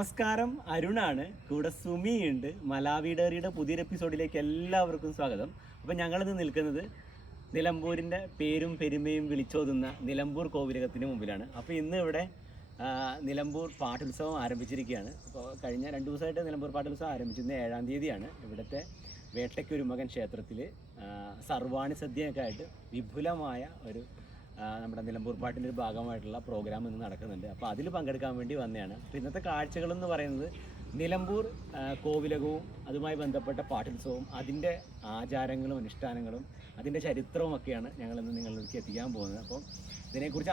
നമസ്കാരം, അരുണാണ്. കൂടെ സുമിയുണ്ട്. മലാവി ഡയറിയുടെ പുതിയൊരു എപ്പിസോഡിലേക്ക് എല്ലാവർക്കും സ്വാഗതം. അപ്പോൾ ഞങ്ങളിന്ന് നിൽക്കുന്നത് നിലമ്പൂരിൻ്റെ പേരും പെരുമയും വിളിച്ചോതുന്ന നിലമ്പൂർ കോവിലകത്തിന് മുമ്പിലാണ്. അപ്പോൾ ഇന്ന് ഇവിടെ നിലമ്പൂർ പാട്ടുത്സവം ആരംഭിച്ചിരിക്കുകയാണ്. അപ്പോൾ കഴിഞ്ഞ 2 ദിവസമായിട്ട് നിലമ്പൂർ പാട്ടുത്സവം ആരംഭിച്ചിരുന്ന 7-ാം തീയതിയാണ്. ഇവിടുത്തെ വേട്ടയ്ക്കൊരുമകൻ ക്ഷേത്രത്തിൽ സർവാണി സദ്യയൊക്കെ ആയിട്ട് വിപുലമായ ഒരു നമ്മുടെ നിലമ്പൂർ പാട്ടിൻ്റെ ഒരു ഭാഗമായിട്ടുള്ള പ്രോഗ്രാം ഇന്ന് നടക്കുന്നുണ്ട്. അപ്പോൾ അതിൽ പങ്കെടുക്കാൻ വേണ്ടി വന്നതാണ്. അപ്പോൾ ഇന്നത്തെ കാഴ്ചകളെന്ന് പറയുന്നത് നിലമ്പൂർ കോവിലകവും അതുമായി ബന്ധപ്പെട്ട പാട്ടുത്സവവും അതിൻ്റെ ആചാരങ്ങളും അനുഷ്ഠാനങ്ങളും അതിൻ്റെ ചരിത്രവും ഒക്കെയാണ് ഞങ്ങളിന്ന് നിങ്ങളിലേക്ക് എത്തിക്കാൻ പോകുന്നത്. അപ്പം ഇതിനെക്കുറിച്ച്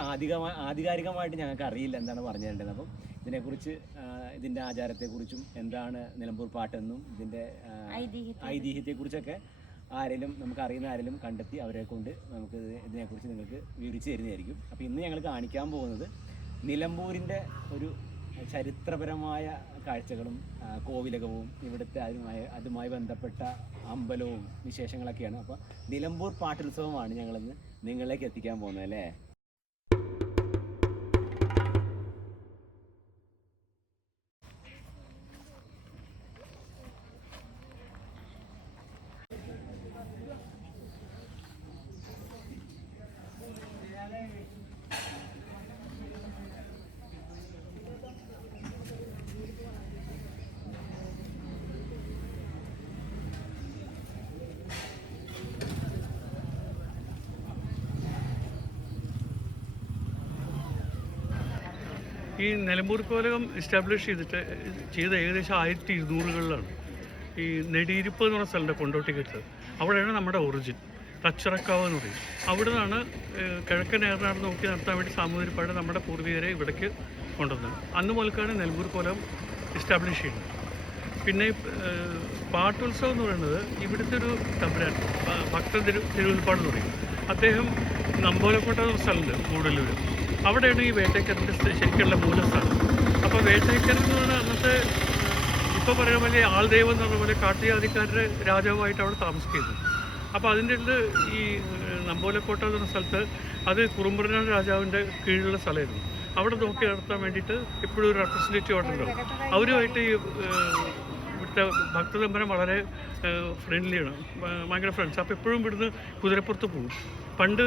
ആധികാരികമായിട്ട് ഞങ്ങൾക്ക് അറിയില്ല എന്താണ് പറഞ്ഞു തരേണ്ടത്. അപ്പം ഇതിനെക്കുറിച്ച് ഇതിൻ്റെ ആചാരത്തെക്കുറിച്ചും എന്താണ് നിലമ്പൂർ പാട്ടെന്നും ഇതിൻ്റെ ഐതിഹ്യത്തെക്കുറിച്ചൊക്കെ നമുക്ക് അറിയുന്ന ആരെങ്കിലും കണ്ടെത്തി അവരെ കൊണ്ട് നമുക്ക് ഇതിനെക്കുറിച്ച് നിങ്ങൾക്ക് വിവരിച്ച് തരുന്നതായിരിക്കും. അപ്പോൾ ഇന്ന് ഞങ്ങൾ കാണിക്കാൻ പോകുന്നത് നിലമ്പൂരിൻ്റെ ഒരു ചരിത്രപരമായ കാഴ്ചകളും കോവിലകവും ഇവിടുത്തെ അതുമായി ബന്ധപ്പെട്ട അമ്പലവും വിശേഷങ്ങളൊക്കെയാണ്. അപ്പോൾ നിലമ്പൂർ പാട്ടുത്സവമാണ് ഞങ്ങളിന്ന് നിങ്ങളിലേക്ക് എത്തിക്കാൻ പോകുന്നത് അല്ലേ. ഈ നിലമ്പൂർ കോവിലകം എസ്റ്റാബ്ലിഷ് ചെയ്ത ഏകദേശം 1200-കളിലാണ്. ഈ നെടിയിരിപ്പ് എന്ന് പറഞ്ഞ സ്ഥലമുണ്ട് കൊണ്ടോട്ടിക്കടുത്ത്. അവിടെയാണ് നമ്മുടെ ഒറിജിൻ. തച്ചിറക്കാവ് എന്ന് പറയും. അവിടെ നിന്നാണ് കിഴക്കൻ ഏറനാട് നോക്കി നടത്താൻ വേണ്ടി സാമൂതിരിപ്പാട് നമ്മുടെ പൂർവികരെ ഇവിടേക്ക് കൊണ്ടുവന്നത്. അന്ന് മുതൽക്കാണ് നിലമ്പൂർ കോവിലകം എസ്റ്റാബ്ലിഷ് ചെയ്യുന്നത്. പിന്നെ പാട്ടുത്സവം എന്ന് പറയുന്നത് ഇവിടുത്തെ ഒരു തമ്പുരാൻ ഭക്തൻ തിരുവൽപ്പാട് എന്ന് പറയും. അദ്ദേഹം നമ്പോലക്കോട്ട എന്ന സ്ഥലമുണ്ട് കൂടല്ലൂർ. അവിടെയാണ് ഈ വേട്ടയ്ക്കരൻ്റെ ശരിക്കുള്ള മൂലസ്ഥാനം. അപ്പോൾ വേട്ടയ്ക്കരൻ എന്ന് പറഞ്ഞാൽ അന്നത്തെ ഇപ്പോൾ പറയുന്ന പോലെ ആൾദൈവം എന്ന് പറഞ്ഞ പോലെ കാട്ടുജാതിക്കാരുടെ രാജാവായിട്ട് അവിടെ താമസിക്കുന്നു. അപ്പോൾ അതിൻ്റെ ഈ നമ്പോലക്കോട്ട എന്ന സ്ഥലത്ത് അത് കുറുമ്പുറനാട് രാജാവിൻ്റെ കീഴിലുള്ള സ്ഥലമായിരുന്നു. അവിടെ നോക്കി നടത്താൻ വേണ്ടിയിട്ട് എപ്പോഴും ഒരു റെപ്രസെൻറ്റേറ്റീവ് അവിടെ ഉണ്ടാവും. അവരുമായിട്ട് ഈ ഇവിടുത്തെ ഭക്തതമ്പരം വളരെ ഫ്രണ്ട്ലിയാണ്, ഭയങ്കര ഫ്രണ്ട്സ്. അപ്പോൾ എപ്പോഴും ഇവിടുന്ന് കുതിരപ്പുറത്ത് പോകും. പണ്ട്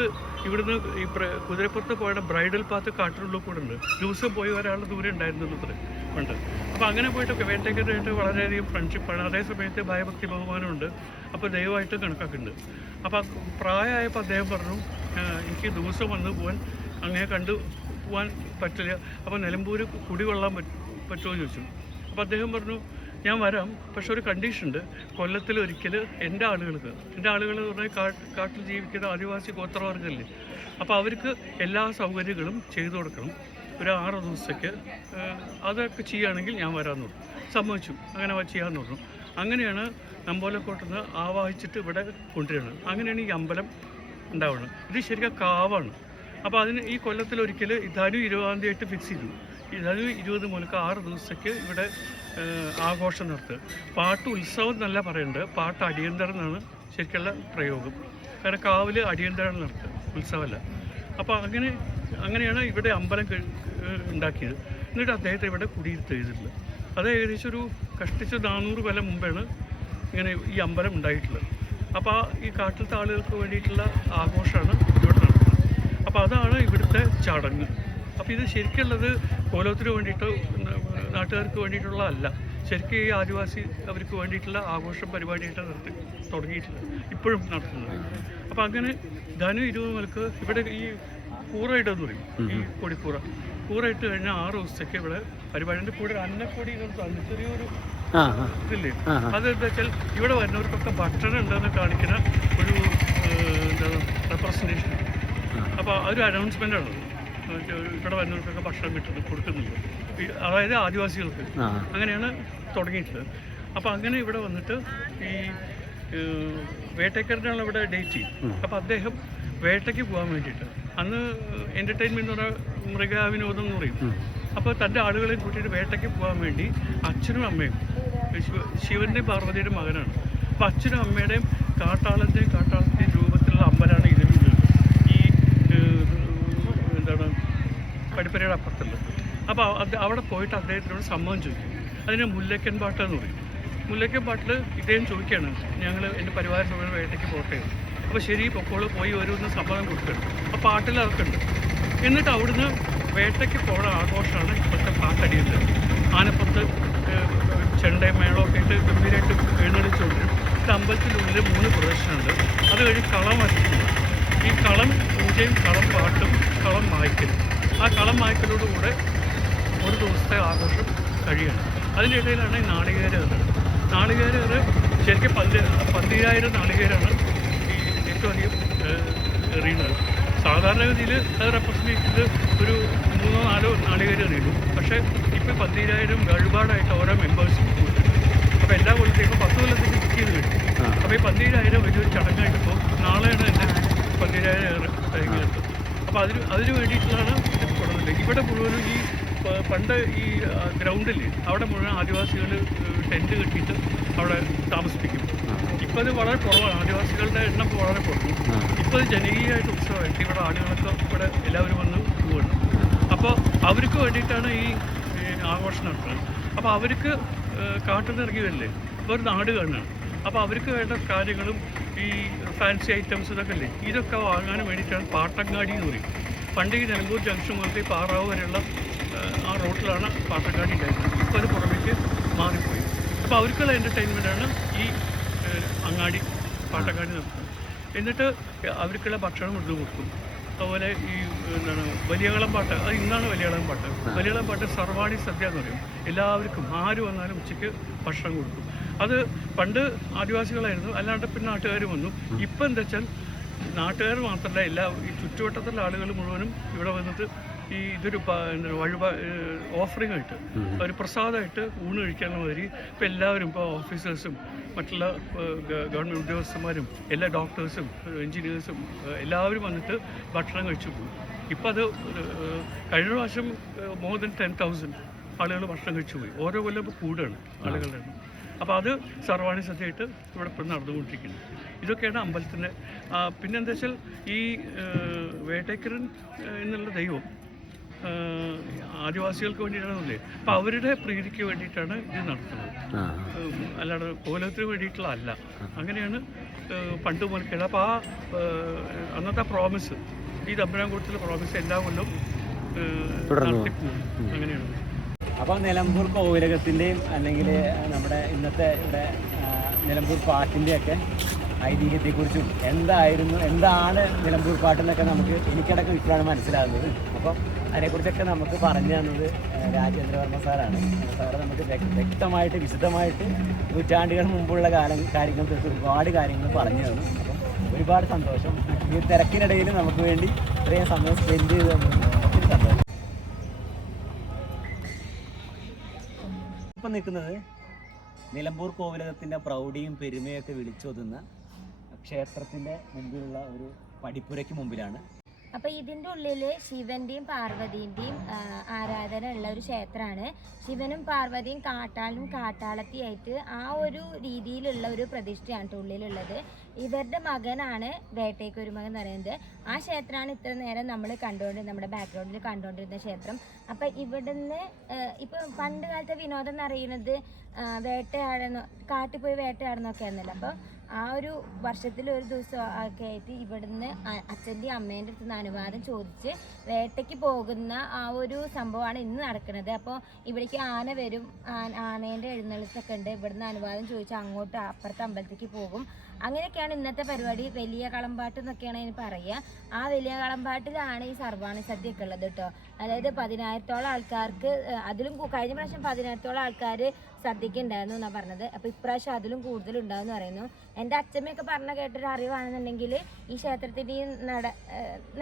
ഇവിടുന്ന് ഈ കുതിരപ്പുറത്ത് പോയ ബ്രൈഡൽ പാത്ത് കാട്ടിനുള്ളിൽ കൂടെ ഉണ്ട്. ദിവസം പോയി വരാനുള്ള ദൂരം ഉണ്ടായിരുന്നു അത്ര പണ്ട്. അപ്പോൾ അങ്ങനെ പോയിട്ടൊക്കെ വേട്ടയ്ക്കാരായിട്ട് വളരെയധികം ഫ്രണ്ട്ഷിപ്പാണ്. അതേ സമയത്ത് ഭയഭക്തി ബഹുമാനമുണ്ട്. അപ്പോൾ ദൈവമായിട്ട് കണക്കാക്കുന്നുണ്ട്. അപ്പോൾ പ്രായമായപ്പോൾ അദ്ദേഹം പറഞ്ഞു, എനിക്ക് ദിവസം വന്ന് പോകാൻ അങ്ങനെ പോകാൻ പറ്റില്ല. അപ്പോൾ നിലമ്പൂർ കുടികൊള്ളാൻ പറ്റുമോ എന്ന് ചോദിച്ചു. അപ്പോൾ അദ്ദേഹം പറഞ്ഞു, ഞാൻ വരാം, പക്ഷെ ഒരു കണ്ടീഷൻ ഉണ്ട്. കൊല്ലത്തിലൊരിക്കൽ എൻ്റെ ആളുകൾ എന്ന് പറഞ്ഞാൽ കാട്ടിൽ ജീവിക്കുന്ന ആദിവാസി ഗോത്രവർഗ്ഗമല്ലേ, അപ്പോൾ അവർക്ക് എല്ലാ സൗകര്യങ്ങളും ചെയ്തു കൊടുക്കണം. ഒരു 6 ദിവസത്തേക്ക് അതൊക്കെ ചെയ്യുകയാണെങ്കിൽ ഞാൻ വരാമെന്ന് പറഞ്ഞു. സമ്മതിച്ചു, അങ്ങനെ ചെയ്യാമെന്ന് പറഞ്ഞു. അങ്ങനെയാണ് നമ്പോലക്കോട്ടുനിന്ന് ആവാഹിച്ചിട്ട് ഇവിടെ കൊണ്ടുവരുന്നത്. അങ്ങനെയാണ് ഈ അമ്പലം ഉണ്ടാവുന്നത്. ഇത് ശരിക്കും കാവാണ്. അപ്പോൾ അതിന് ഈ കൊല്ലത്തിലൊരിക്കൽ ധനു 20-ാം തീയതി ഫിക്സ് ചെയ്തു. ധനു 20 മുതൽക്ക് 6 ദിവസത്തേക്ക് ഇവിടെ ആഘോഷം നടത്തുക. പാട്ട് ഉത്സവം എന്നല്ല പറയുന്നത്, പാട്ട് അടിയന്തരം എന്നാണ് ശരിക്കുള്ള പ്രയോഗം. കാരണം കാവിൽ അടിയന്തരം നടത്തുക, ഉത്സവമല്ല. അപ്പോൾ അങ്ങനെയാണ് ഇവിടെ അമ്പലം ഉണ്ടാക്കിയത്. എന്നിട്ട് അദ്ദേഹത്തെ ഇവിടെ കുടിയിരുത്തി ചെയ്തിട്ടുള്ളത്. അത് ഏകദേശം ഒരു കഷ്ടിച്ച് 400 കൊല്ലം മുമ്പാണ് ഇങ്ങനെ ഈ അമ്പലം ഉണ്ടായിട്ടുള്ളത്. അപ്പോൾ ഈ കാട്ടിലത്തെ ആളുകൾക്ക് വേണ്ടിയിട്ടുള്ള ആഘോഷമാണ് ഇവിടെ നടത്തുന്നത്. അപ്പോൾ അതാണ് ഇവിടുത്തെ ചടങ്ങ്. അപ്പോൾ ഇത് ശരിക്കുള്ളത് കോലത്തിന് വേണ്ടിയിട്ട് നാട്ടുകാർക്ക് വേണ്ടിയിട്ടുള്ളതല്ല. ശരിക്കും ഈ ആദിവാസി അവർക്ക് വേണ്ടിയിട്ടുള്ള ആഘോഷം പരിപാടിയായിട്ട് തുടങ്ങിയിട്ടുള്ളത്, ഇപ്പോഴും നടത്തുന്നത്. അപ്പോൾ അങ്ങനെ ധനു 20 മുതൽക്ക് ഇവിടെ ഈ കൂറയിട്ടെന്ന് പറയും. ഈ കൂറയിട്ട് കഴിഞ്ഞാൽ 6 ദിവസത്തേക്ക് ഇവിടെ പരിപാടിൻ്റെ കൂടെ അന്നക്കൊടി ചെറിയൊരു ഇതില്ലേ, അതെന്താ വെച്ചാൽ ഇവിടെ വരുന്നവർക്കൊക്കെ ഭക്ഷണം ഉണ്ടെന്ന് കാണിക്കുന്ന ഒരു റെപ്രസെൻറ്റേഷൻ. അപ്പോൾ ഒരു അനൗൺസ്മെൻ്റാണ് ഇവിടെ വരുന്നവർക്കൊക്കെ ഭക്ഷണം കൊടുക്കുന്നുണ്ട്, അതായത് ആദിവാസികൾക്ക്. അങ്ങനെയാണ് തുടങ്ങിയിട്ടുള്ളത്. അപ്പോൾ അങ്ങനെ ഇവിടെ വന്നിട്ട് ഈ വേട്ടയ്ക്കാരനാണ് ഇവിടെ ഡേറ്റ് ചെയ്യും. അപ്പോൾ അദ്ദേഹം വേട്ടയ്ക്ക് പോകാൻ വേണ്ടിയിട്ട് അന്ന് എൻ്റർടൈൻമെൻറ്റ് എന്ന് പറഞ്ഞാൽ മൃഗവിനോദം എന്ന് പറയും. അപ്പോൾ തൻ്റെ ആളുകളെ കൂട്ടിയിട്ട് വേട്ടയ്ക്ക് പോകാൻ വേണ്ടി അച്ഛനും അമ്മയും ശിവൻ്റെയും പാർവതിയുടെയും മകനാണ്. അപ്പോൾ അച്ഛനും അമ്മയുടെയും കാട്ടാളത്തെയും രൂപത്തിലുള്ള അമ്പലമാണ് ഇതിനുള്ളത്. ഈ എന്താണ് പടിപ്പരയുടെ അപ്പുറത്തുള്ളത്. അപ്പോൾ അവിടെ പോയിട്ട് അദ്ദേഹത്തിനോട് സമ്മതം ചോദിക്കും. അതിന് മുല്ലക്കൻ പാട്ട് എന്ന് പറയും. മുല്ലക്കൻ പാട്ടിൽ ഇദ്ദേഹം ചോദിക്കുകയാണ്, ഞങ്ങൾ എൻ്റെ പരിവാര സമയം വേട്ടയ്ക്ക് പോട്ടെ. അപ്പോൾ ശരി പൊക്കോള് പോയി വരുമെന്ന് സമ്മതം കൊടുക്കണം. ആ പാട്ടിൽ അതൊക്കെ ഉണ്ട്. എന്നിട്ട് അവിടുന്ന് വേട്ടയ്ക്ക് പോണ ആഘോഷമാണ് ഇപ്പോഴത്തെ പാട്ടടിയുന്നത്. ആനപ്പുറത്ത് ചെണ്ടയും മേളമൊക്കെ ഇട്ട് ഗംഭീരമായിട്ട് എഴുന്നള്ളിച്ചുകൊണ്ട് അമ്പലത്തിനുള്ളിൽ 3 പ്രദർശനമുണ്ട്. അത് കഴിഞ്ഞ് കളം വരയ്ക്കുന്നു. ഈ കളം പൂജയും കളം പാട്ടും കളം വായിക്കലും. ആ കളം വായിക്കലോടുകൂടെ ഒരു ദിവസത്തെ ആഘോഷം കഴിയണം. അതിൻ്റെ ഇടയിലാണ് ഈ നാളികേരം. നാളികേരം ശരിക്കും 12,000 നാളികേരമാണ് ഈ ഏറ്റവും അധികം എറിയുന്നത്. സാധാരണഗതിയിൽ അത് റെപ്രസെൻറ്റ് ചെയ്ത് ഒരു 3-4 നാളികേരം എറിയുന്നു. പക്ഷേ ഇപ്പോൾ 12,000 വഴിപാടായിട്ട് ഓരോ മെമ്പേഴ്സും കൊടുക്കും. അപ്പോൾ എല്ലാ കൊല്ലത്തേക്കും 10 കൊല്ലത്തേക്ക് ബുക്ക് ചെയ്ത് കിട്ടും. അപ്പോൾ ഈ 12,000 വലിയൊരു ചടങ്ങായിട്ടിപ്പോൾ നാളെയാണ് എൻ്റെ 12,000 കിട്ടും. അപ്പോൾ അതിന് വേണ്ടിയിട്ടുള്ളതാണ് ഇത് കൊടുക്കുന്നത്. ഇവിടെ മുഴുവനും ഈ പണ്ട് ഈ ഗ്രൗണ്ടിൽ അവിടെ മുഴുവൻ ആദിവാസികൾ ടെൻറ്റ് കെട്ടിയിട്ട് അവിടെ താമസിപ്പിക്കും. ഇപ്പോൾ അത് വളരെ കുറവാണ്. ആദിവാസികളുടെ എണ്ണം വളരെ കുറഞ്ഞു. ഇപ്പോൾ അത് ജനകീയമായിട്ട് ഉത്സവമായിട്ട് ഇവിടെ ആളുകളൊക്കെ ഇവിടെ എല്ലാവരും വന്ന് പോവുകയാണ്. അപ്പോൾ അവർക്ക് വേണ്ടിയിട്ടാണ് ഈ ആഘോഷം നടത്തുന്നത്. അപ്പോൾ അവർക്ക് കാട്ടിൽ നിന്ന് ഇറങ്ങി വരില്ലേ, ഇപ്പോൾ ഒരു നാട് കാണുകയാണ്. അപ്പോൾ അവർക്ക് വേണ്ട കാര്യങ്ങളും ഈ ഫാൻസി ഐറ്റംസ് ഇതൊക്കെ അല്ലേ, ഇതൊക്കെ വാങ്ങാൻ വേണ്ടിയിട്ടാണ് പാട്ടങ്ങാടി എന്ന് പറയും. പണ്ട് ഈ നിലമ്പൂർ ജംഗ്ഷൻ മുതൽ പാറാവ് വരെയുള്ള ആ റോഡിലാണ് പാട്ടങ്ങാടി ഉണ്ടായിരുന്നത്. ഇപ്പോൾ അത് പുറമേക്ക് മാറിപ്പോയി. അപ്പോൾ അവർക്കുള്ള എൻ്റർടൈൻമെൻറ്റാണ് ഈ അങ്ങാടി പാട്ടങ്ങാടി നടത്തുന്നത്. എന്നിട്ട് അവർക്കുള്ള ഭക്ഷണം ഇട്ട് കൊടുക്കും. അതുപോലെ ഈ എന്താണ് വലിയകളം പാട്ട്, അത് ഇന്നാണ് വലിയകളം പാട്ട്. വലിയകളം പാട്ട് സർവാണി സദ്യ എന്ന് പറയും. എല്ലാവർക്കും ആര് വന്നാലും ഉച്ചയ്ക്ക് ഭക്ഷണം കൊടുക്കും. അത് പണ്ട് ആദിവാസികളായിരുന്നു, അല്ലാണ്ട് പിന്നെ നാട്ടുകാർ വന്നു. ഇപ്പം എന്താ വെച്ചാൽ നാട്ടുകാർ മാത്രമല്ല, എല്ലാ ഈ ചുറ്റുവട്ടത്തുള്ള ആളുകൾ മുഴുവനും ഇവിടെ വന്നിട്ട് ഈ ഇതൊരു ഓഫറിംഗ് ആയിട്ട് ഒരു പ്രസാദമായിട്ട് ഊണ് കഴിക്കാനുള്ള മാതിരി ഇപ്പോൾ എല്ലാവരും ഇപ്പോൾ ഓഫീസേഴ്സും മറ്റുള്ള ഗവൺമെൻറ് ഉദ്യോഗസ്ഥന്മാരും എല്ലാ ഡോക്ടേഴ്സും എൻജിനീയേഴ്സും എല്ലാവരും വന്നിട്ട് ഭക്ഷണം കഴിച്ചു പോകും. ഇപ്പം അത് കഴിഞ്ഞ പ്രാവശ്യം മോർ ദൻ 10,000 ആളുകൾ ഭക്ഷണം കഴിച്ചു പോയി. ഓരോ കൊല്ലം ഇപ്പോൾ കൂടുകയാണ് ആളുകളുടെ എണ്ണം. അപ്പോൾ അത് സർവാണി സദ്യയായിട്ട് ഇവിടെ ഇപ്പോൾ നടന്നുകൊണ്ടിരിക്കുന്നത്. ഇതൊക്കെയാണ് അമ്പലത്തിൻ്റെ. പിന്നെന്താ വെച്ചാൽ ഈ വേട്ടേക്കരൻ എന്നുള്ള ദൈവം ആദിവാസികൾക്ക് വേണ്ടിയിട്ടാണല്ലേ. അപ്പോൾ അവരുടെ പ്രീതിക്ക് വേണ്ടിയിട്ടാണ് ഇത് നടത്തുന്നത്, അല്ലാതെ കോലത്തിന് വേണ്ടിയിട്ടുള്ള അല്ല. അങ്ങനെയാണ് പണ്ട് മുതൽക്കുള്ള. അപ്പോൾ ആ അന്നത്തെ പ്രോമിസ്, ഈ തമ്പുരാൻകുളത്തിലെ പ്രോമിസ് എല്ലാ കൊല്ലവും നടത്തിപ്പോകും. അങ്ങനെയാണ്. അപ്പോൾ നിലമ്പൂർ കോവിലകത്തിൻ്റെയും അല്ലെങ്കിൽ നമ്മുടെ ഇന്നത്തെ ഇവിടെ നിലമ്പൂർ പാട്ടിൻ്റെയൊക്കെ ഐതിഹ്യത്തെക്കുറിച്ചും എന്താണ് നിലമ്പൂർ പാട്ടെന്നൊക്കെ എനിക്കിടയ്ക്ക് ഇപ്പോഴാണ് മനസ്സിലാകുന്നത്. അപ്പം അതിനെക്കുറിച്ചൊക്കെ നമുക്ക് പറഞ്ഞു തന്നത് രാജേന്ദ്രവർമ്മ സാറാണ്. സാറ് നമുക്ക് വ്യക്തമായിട്ട് വിശദമായിട്ട് നൂറ്റാണ്ടുകൾ മുമ്പുള്ള കാര്യങ്ങളെക്കുറിച്ച് ഒരുപാട് കാര്യങ്ങൾ പറഞ്ഞു തന്നു. അപ്പം ഒരുപാട് സന്തോഷം. ഈ തിരക്കിനിടയിൽ നമുക്ക് വേണ്ടി ഇത്രയും സമയം സ്പെൻഡ് ചെയ്ത് തന്നത് ഒത്തിരി സന്തോഷം. ഇപ്പം നിൽക്കുന്നത് നിലമ്പൂർ കോവിലകത്തിൻ്റെ പ്രൗഢിയും പെരുമയൊക്കെ വിളിച്ചൊതുന്ന ക്ഷേത്രത്തിൻ്റെ മുമ്പിലുള്ള ഒരു പടിപ്പുരയ്ക്ക് മുമ്പിലാണ്. അപ്പോൾ ഇതിൻ്റെ ഉള്ളിൽ ശിവന്റെയും പാർവതിൻ്റെയും ആരാധന ഉള്ള ഒരു ക്ഷേത്രമാണ്. ശിവനും പാർവതിയും കാട്ടാളും കാട്ടാളത്തിയായിട്ട് ആ ഒരു രീതിയിലുള്ള ഒരു പ്രതിഷ്ഠയാണ് ഉള്ളിലുള്ളത്. ഇവരുടെ മകനാണ് വേട്ടയ്ക്കൊരുമകൻ എന്ന് പറയുന്നത്. ആ ക്ഷേത്രമാണ് ഇത്ര നേരം നമ്മൾ നമ്മുടെ ബാക്ക്ഗ്രൗണ്ടിൽ കണ്ടുകൊണ്ടിരുന്ന ക്ഷേത്രം. അപ്പം ഇവിടുന്ന് ഇപ്പം പണ്ട് കാലത്തെ വിനോദം എന്ന് പറയുന്നത് വേട്ടയാടുന്ന, കാട്ടിൽ പോയി വേട്ടയാടുന്നൊക്കെ ആയിരുന്നല്ലോ. അപ്പോൾ ആ ഒരു വർഷത്തിൽ ഒരു ദിവസം ഒക്കെ ആയിട്ട് ഇവിടുന്ന് അച്ഛൻ്റെയും അമ്മേൻ്റെ അടുത്ത് നിന്ന് അനുവാദം ചോദിച്ച് വേട്ടയ്ക്ക് പോകുന്ന ആ ഒരു സംഭവമാണ് ഇന്ന് നടക്കുന്നത്. അപ്പോൾ ഇവിടേക്ക് ആന വരും, ആനേൻ്റെ എഴുന്നള്ളത്തൊക്കെ ഉണ്ട്. ഇവിടുന്ന് അനുവാദം ചോദിച്ച് അങ്ങോട്ട് അപ്പുറത്തെ അമ്പലത്തേക്ക് പോകും. അങ്ങനെയൊക്കെയാണ് ഇന്നത്തെ പരിപാടി. വലിയ കളമ്പാട്ട് എന്നൊക്കെയാണ് അതിന് പറയുക. ആ വലിയ കളമ്പാട്ടിലാണ് ഈ സർവാണി സദ്യയൊക്കെ ഉള്ളത് കേട്ടോ. അതായത് 10,000-ഓളം ആൾക്കാർക്ക്, അതിലും കഴിഞ്ഞ പ്രാവശ്യം 10,000-ഓളം ആൾക്കാർ സദ്യക്ക് ഉണ്ടായിരുന്നു എന്നാണ് പറഞ്ഞത്. അപ്പോൾ ഇപ്രാവശ്യം അതിലും കൂടുതലുണ്ടാകുമെന്ന് പറയുന്നു. എൻ്റെ അച്ഛമ്മയൊക്കെ പറഞ്ഞ കേട്ടൊരു അറിവാണെന്നുണ്ടെങ്കിൽ ഈ ക്ഷേത്രത്തിൻ്റെ ഈ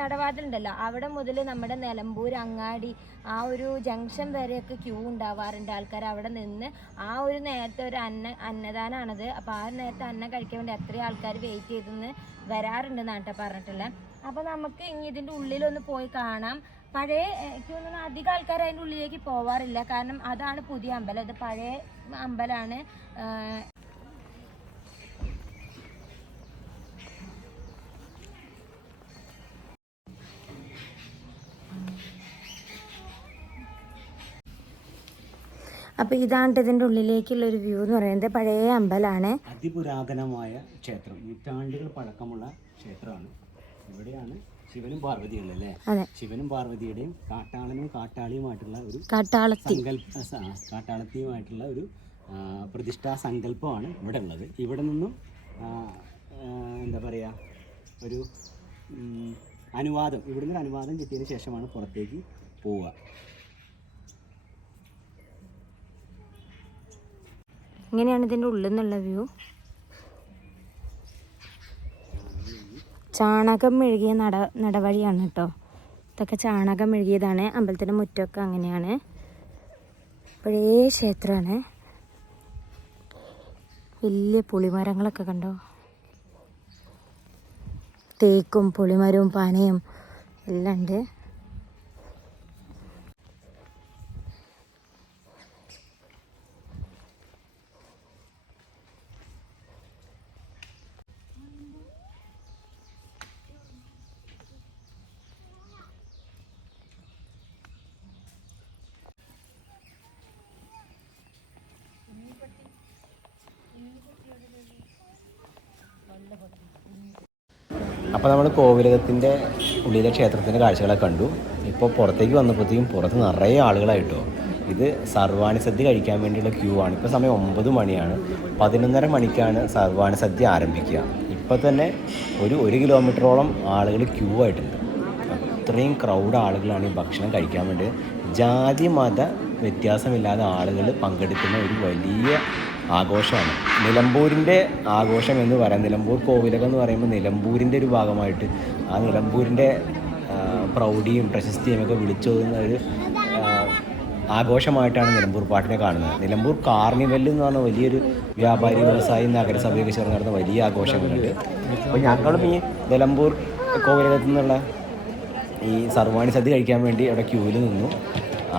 നടവാതിലുണ്ടല്ലോ, അവിടെ മുതൽ നമ്മുടെ നിലമ്പൂർ അങ്ങാടി ആ ഒരു ജംഗ്ഷൻ വരെയൊക്കെ ക്യൂ ഉണ്ടാവാറുണ്ട്. ആൾക്കാർ അവിടെ നിന്ന് ആ ഒരു നേരത്തെ ഒരു അന്നദാനമാണത്. അപ്പോൾ ആ നേരത്തെ അന്നം കഴിക്കാൻ വേണ്ടി അത്രയും ആൾക്കാർ വെയിറ്റ് ചെയ്തെന്ന് വരാറുണ്ടെന്നാണ് കേട്ടോ പറഞ്ഞിട്ടുള്ളത്. അപ്പോൾ നമുക്ക് ഇനി ഇതിൻ്റെ ഉള്ളിലൊന്ന് പോയി കാണാം. പഴയ എനിക്ക് തോന്നുന്നു അധികം ആൾക്കാർ അതിൻ്റെ ഉള്ളിലേക്ക് പോവാറില്ല, കാരണം അതാണ് പുതിയ അമ്പലം. ഇത് പഴയ അമ്പലമാണ്. അപ്പോൾ ഇതാണ് ഇതിൻ്റെ ഉള്ളിലേക്കുള്ളൊരു വ്യൂ എന്ന് പറയുന്നത്. പഴയ അമ്പലമാണ്, അതിപുരാതനമായ ക്ഷേത്രം, നൂറ്റാണ്ടുകൾ പഴക്കമുള്ള ക്ഷേത്രമാണ്. ഇവിടെയാണ് ശിവനും പാർവതിയും അല്ലേ? അതെ, ശിവനും പാർവതിയുടെയും കാട്ടാളനും കാട്ടാളിയുമായിട്ടുള്ള ഒരു കാട്ടാളത്തിയുമായിട്ടുള്ള ഒരു പ്രതിഷ്ഠാ സങ്കല്പമാണ് ഇവിടെ ഉള്ളത്. ഇവിടെ നിന്നും എന്താ പറയുക, ഒരു അനുവാദം, ഇവിടുന്ന് ഒരു അനുവാദം കിട്ടിയതിന് ശേഷമാണ് പുറത്തേക്ക് പോവുക. ഇങ്ങനെയാണ് ഇതിൻ്റെ ഉള്ളിൽ നിന്നുള്ള വ്യൂ. ചാണകം മെഴുകിയ നടവഴിയാണ് കേട്ടോ. ഇതൊക്കെ ചാണകം മെഴുകിയതാണ്. അമ്പലത്തിൻ്റെ മുറ്റമൊക്കെ അങ്ങനെയാണ്. പഴയ ക്ഷേത്രമാണ്. വലിയ പുളിമരങ്ങളൊക്കെ കണ്ടോ, തേക്കും പുളിമരവും പനയും എല്ലാം ഉണ്ട്. അപ്പോൾ നമ്മൾ കോവിലകത്തിൻ്റെ ഉള്ളിലെ ക്ഷേത്രത്തിൻ്റെ കാഴ്ചകളൊക്കെ കണ്ടു. ഇപ്പോൾ പുറത്തേക്ക് വന്നപ്പോഴത്തേക്കും പുറത്ത് നിറയെ ആളുകളായിട്ടോ. ഇത് സർവാണി സദ്യ കഴിക്കാൻ വേണ്ടിയുള്ള ക്യൂ ആണ്. ഇപ്പോൾ സമയം 9 മണിയാണ്. 11:30 മണിക്കാണ് സർവാണി സദ്യ ആരംഭിക്കുക. ഇപ്പോൾ തന്നെ ഒരു കിലോമീറ്ററോളം ആളുകൾ ക്യൂ ആയിട്ടുണ്ട്. അത്രയും ക്രൗഡ് ആളുകളാണ് ഈ ഭക്ഷണം കഴിക്കാൻ വേണ്ടി. ജാതി മത വ്യത്യാസമില്ലാതെ ആളുകൾ പങ്കെടുക്കുന്ന ഒരു വലിയ ആഘോഷമാണ് നിലമ്പൂരിൻ്റെ ആഘോഷം എന്ന് പറയാം. നിലമ്പൂർ കോവിലകം എന്ന് പറയുമ്പോൾ നിലമ്പൂരിൻ്റെ ഒരു ഭാഗമായിട്ട് ആ നിലമ്പൂരിൻ്റെ പ്രൗഢിയും പ്രശസ്തിയും ഒക്കെ വിളിച്ചോതുന്ന ഒരു ആഘോഷമായിട്ടാണ് നിലമ്പൂർ പാട്ടിനെ കാണുന്നത്. നിലമ്പൂർ കാർണിവൽ എന്ന് പറഞ്ഞ വലിയൊരു വ്യാപാരി വ്യവസായി നഗരസഭയൊക്കെ ചേർന്ന് നടന്ന വലിയ ആഘോഷങ്ങളുണ്ട്. അപ്പോൾ ഞങ്ങളും ഈ നിലമ്പൂർ കോവിലകത്തു നിന്നുള്ള ഈ സർവാണി സദ്യ കഴിക്കാൻ വേണ്ടി അവിടെ ക്യൂവിൽ നിന്നു.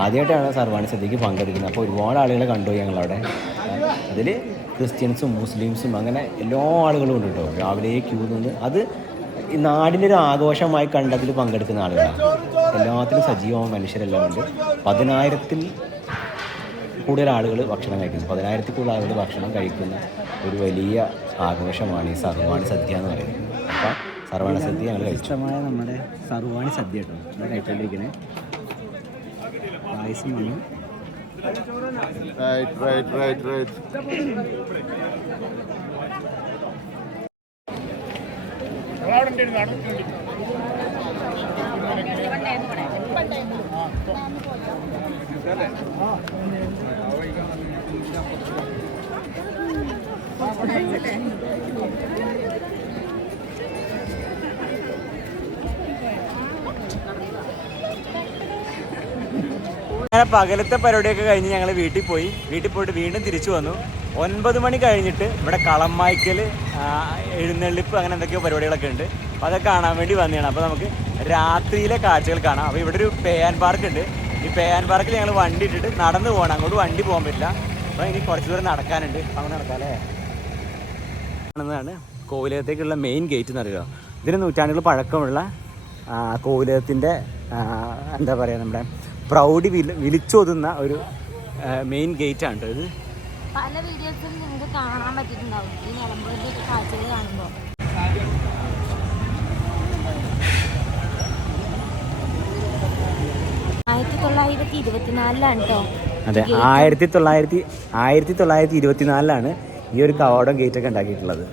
ആദ്യമായിട്ടാണ് സർവാണി സദ്യക്ക് പങ്കെടുക്കുന്നത്. അപ്പോൾ ഒരുപാട് ആളുകളെ കണ്ടു ഞങ്ങളവിടെ. അതിൽ ക്രിസ്ത്യൻസും മുസ്ലിംസും അങ്ങനെ എല്ലാ ആളുകളും ഉണ്ട് കേട്ടോ. രാവിലെ ക്യൂ നിന്ന് അത് ഈ നാടിൻ്റെ ഒരു ആഘോഷമായി കണ്ടതിൽ പങ്കെടുക്കുന്ന ആളുകളാണ്. എല്ലാത്തിലും സജീവമായ മനുഷ്യരെല്ലാം ഉണ്ട്. 10,000-ൽ കൂടുതൽ ആളുകൾ ഭക്ഷണം കഴിക്കുന്നു. 10,000-ൽ കൂടുതൽ ആളുകൾ ഭക്ഷണം കഴിക്കുന്ന ഒരു വലിയ ആഘോഷമാണ് ഈ സർവാണി സദ്യ എന്ന് പറയുന്നത്. അപ്പം സർവാണി സദ്യ ഞങ്ങൾ ഇഷ്ടമായ നമ്മുടെ സർവാണി സദ്യ കേട്ടോ ഇവിടെ കഴിച്ചുകൊണ്ടിരിക്കണേ. പായസം വന്നു. Right. അങ്ങനെ പകലത്തെ പരിപാടിയൊക്കെ കഴിഞ്ഞ് ഞങ്ങൾ വീട്ടിൽ പോയിട്ട് വീണ്ടും തിരിച്ചു വന്നു. 9 മണി കഴിഞ്ഞിട്ട് ഇവിടെ കളമായ്ക്കൽ എഴുന്നള്ളിപ്പ് അങ്ങനെ എന്തൊക്കെയോ പരിപാടികളൊക്കെ ഉണ്ട്. അപ്പോൾ അതൊക്കെ കാണാൻ വേണ്ടി വന്നതാണ്. അപ്പോൾ നമുക്ക് രാത്രിയിലെ കാഴ്ചകൾ കാണാം. അപ്പോൾ ഇവിടെ ഒരു പേ ആൻഡ് പാർക്ക് ഉണ്ട്. ഈ പേ ആൻഡ് പാർക്കിൽ ഞങ്ങൾ വണ്ടി ഇട്ടിട്ട് നടന്നു പോകണം. അങ്ങോട്ട് വണ്ടി പോകാൻ പറ്റില്ല. അപ്പോൾ ഇനി കുറച്ച് ദൂരം നടക്കാനുണ്ട്. അങ്ങനെ നടക്കാമല്ലേ. കോവിലകത്തേക്കുള്ള മെയിൻ ഗേറ്റ് എന്ന് പറയുക. ഇതിന് നൂറ്റാണ്ടുകൾ പഴക്കമുള്ള കോവിലകത്തിൻ്റെ എന്താ പറയുക, നമ്മുടെ പ്രൗഢി വിളിച്ചോതുന്ന ഒരു മെയിൻ ഗേറ്റാണ് ഇത്. പല വീഡിയോസിലും നിങ്ങൾക്ക് കാണാൻ പറ്റിയിട്ടുണ്ടാവും ഈ നിലമ്പൂരിൻ്റെ കാഴ്ചകൾ കാണുമ്പോൾ. കേട്ടോ. അതെ, 1924 ഈ ഒരു കവാടം ഗേറ്റൊക്കെ ഉണ്ടാക്കിയിട്ടുള്ളത്.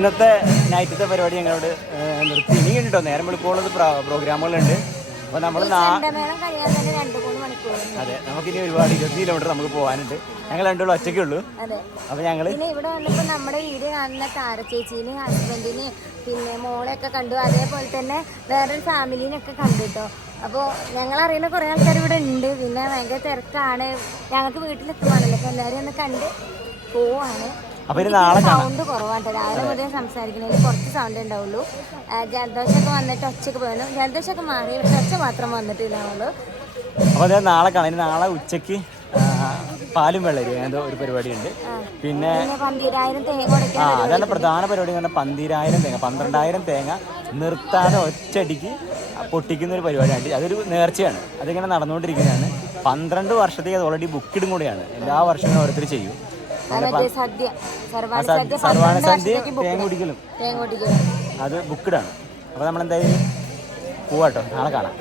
ഇന്നത്തെ നൈറ്റത്തെ പരിപാടി ഞങ്ങളോട് നിർത്തി. ഇനി കേട്ടോ നേരം വെളുപ്പുള്ളത് പ്രോഗ്രാമുകളുണ്ട്. അപ്പോൾ നമ്മൾ അതെ, നമുക്കിനി ഒരുപാട് 20 കിലോമീറ്റർ നമുക്ക് പോകാനുണ്ട്. ഞങ്ങൾ രണ്ടുള്ള ഒറ്റയ്ക്കേ ഉള്ളൂ. അപ്പോൾ ഞങ്ങൾ ഇവിടെ വന്നപ്പോൾ നമ്മുടെ വീഡിയോ കാണുന്ന താരച്ചേച്ചീനെയും ഹസ്ബൻഡിനെയും പിന്നെ മോളെയൊക്കെ കണ്ടു. അതേപോലെ തന്നെ വേറൊരു ഫാമിലീനെയൊക്കെ കണ്ടു കേട്ടോ. അപ്പോൾ ഞങ്ങളറിയുന്ന കുറേ ആൾക്കാർ ഇവിടെ ഉണ്ട്. പിന്നെ ഭയങ്കര തിരക്കാണ്. ഞങ്ങൾക്ക് വീട്ടിലെത്തുവാണല്ലോ. അപ്പോൾ എല്ലാവരും ഒന്ന് കണ്ട് പോവാണ്. സൗണ്ട് കുറവാണ്. രാവിലെ മുതൽ സംസാരിക്കുന്നതിൽ കുറച്ച് സൗണ്ട് ഉണ്ടാവുള്ളൂ. ജലദോഷമൊക്കെ വന്നിട്ട് ഒച്ചയ്ക്ക് പോയിരുന്നു. ജലദോഷമൊക്കെ മാറി, പക്ഷെ ഒച്ച മാത്രം വന്നിട്ടില്ലാവുള്ളൂ. അപ്പോൾ അത് നാളെ കാണാം. നാളെ ഉച്ചയ്ക്ക് പാലും വെള്ളരി അങ്ങനത്തെ ഒരു പരിപാടി ഉണ്ട്. പിന്നെ 12,000 തേങ്ങ അതാണ് പ്രധാന പരിപാടി എന്ന് പറഞ്ഞാൽ 12,000 തേങ്ങ 12,000 തേങ്ങ നിർത്താതെ ഒറ്റയടിക്ക് പൊട്ടിക്കുന്ന ഒരു പരിപാടിയാണ്. അതൊരു നേർച്ചയാണ്. അതിങ്ങനെ നടന്നുകൊണ്ടിരിക്കുന്നതാണ്. 12 വർഷത്തേക്ക് അത് ഓൾറെഡി ബുക്കിടും കൂടെയാണ്. എല്ലാ വർഷവും ഓരോരുത്തർ ചെയ്യും. സർവാണ സദ്യ തേങ്ങ കുടിക്കലും അത് ബുക്കിടാണ്. അപ്പോൾ നമ്മളെന്തായാലും പോവാട്ടോ. നാളെ കാണാം.